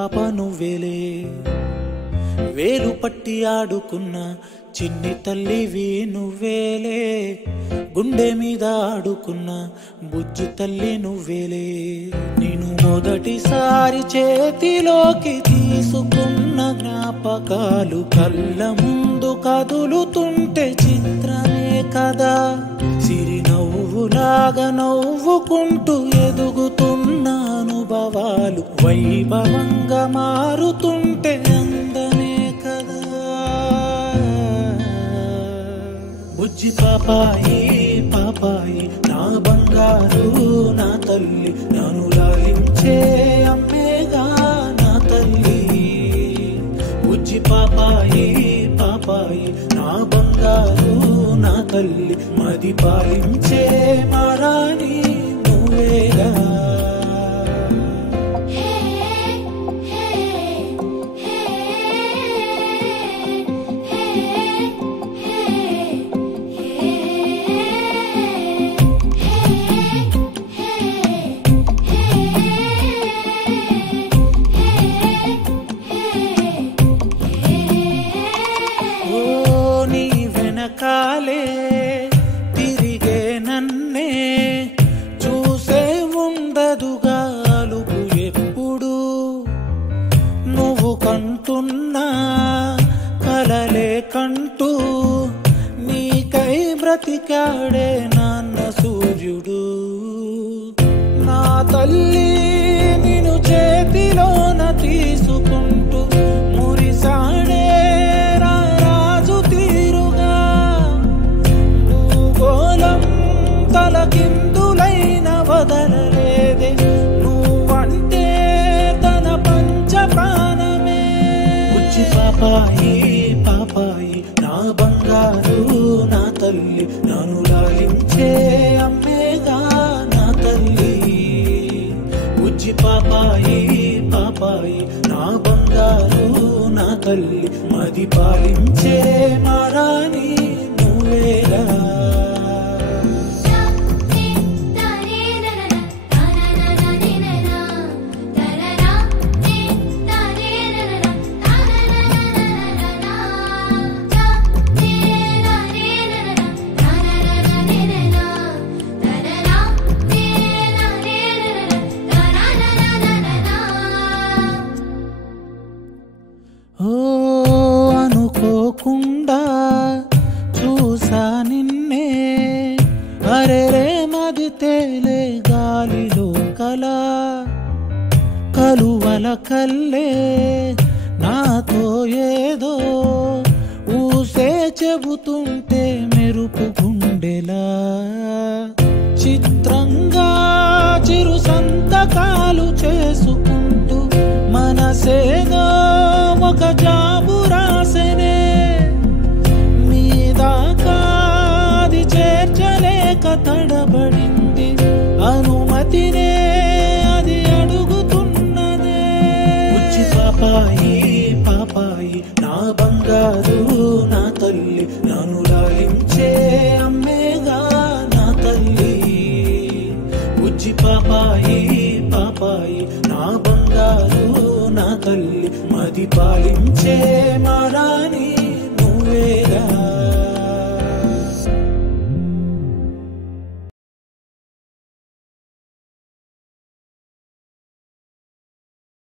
పాప నువ్వేలే వేలు పట్టి ఆడుకున్న చిన్ని తల్లివి నువ్వేలే గుండె మీద ఆడుకున్న బుజ్జి తల్లి నువ్వేలే నేను మొదటిసారి చేతిలోకి తీసుకున్న జ్ఞాపకాలు కళ్ళ ముందు కదులుతుంటే చిత్రమే కదా చిరునవ్వులాగా నవ్వుకుంటూ ఎదుగుతున్న అనుభవాలు వైభవంగా మారుతుంటే అందమే కదా బుజ్జి పాపాయి పాపాయి నా బంగారు నా తల్లి నన్ను లాలించే అమ్మేగా నా తల్లి బుజ్జి పాపాయి పాపాయి నా బంగారు నా తల్లి మది పాలించే మారాణి నువ్వేగా కాలే తిరిగే నన్నే చూసే ఉండదుగా అలుపు ఎప్పుడు నువ్వు కంటున్నా కలలే కంటూ నీకై బ్రతికాడే నాన్న సూర్యుడు నా తల్లి నిన్ను చేతిలోన తీసుకుంటూ మురిసాడే తలకిందులైన వదలలేదే నువ్వంటే తన పంచ ప్రాణమే బుజ్జి పాపాయి పాపాయి నా బంగారు నా తల్లి నన్ను లాలించే అమ్మేగా నా తల్లి బుజ్జి పాపాయి పాపాయి నా బంగారు నా తల్లి మది పాలించే మారాణి నువ్వేగా అనుకోకుండా చూసా నిన్నే అరెరే మది తేలే గాలిలో కల కలువల కల్లే నాతో ఏదో ఊసే చెబుతుంటే మెరుపు గుండెలా చిత్రంగా చిరు సంతకాలు చేసుకుంటూ మనసేదో ఒక జాబు రాసనే మీదాకాది చేర్చలేక తడబడింది అనుమతినే అది అడుగుతున్నదే బుజ్జి పాపాయి పాపాయి నా బంగారు నా తల్లి నన్ను లాలించే అమ్మేగా నా తల్లి బుజ్జి పాపాయి పాపాయి నా బంగారు నా తల్లి మది పాలించే మారాణి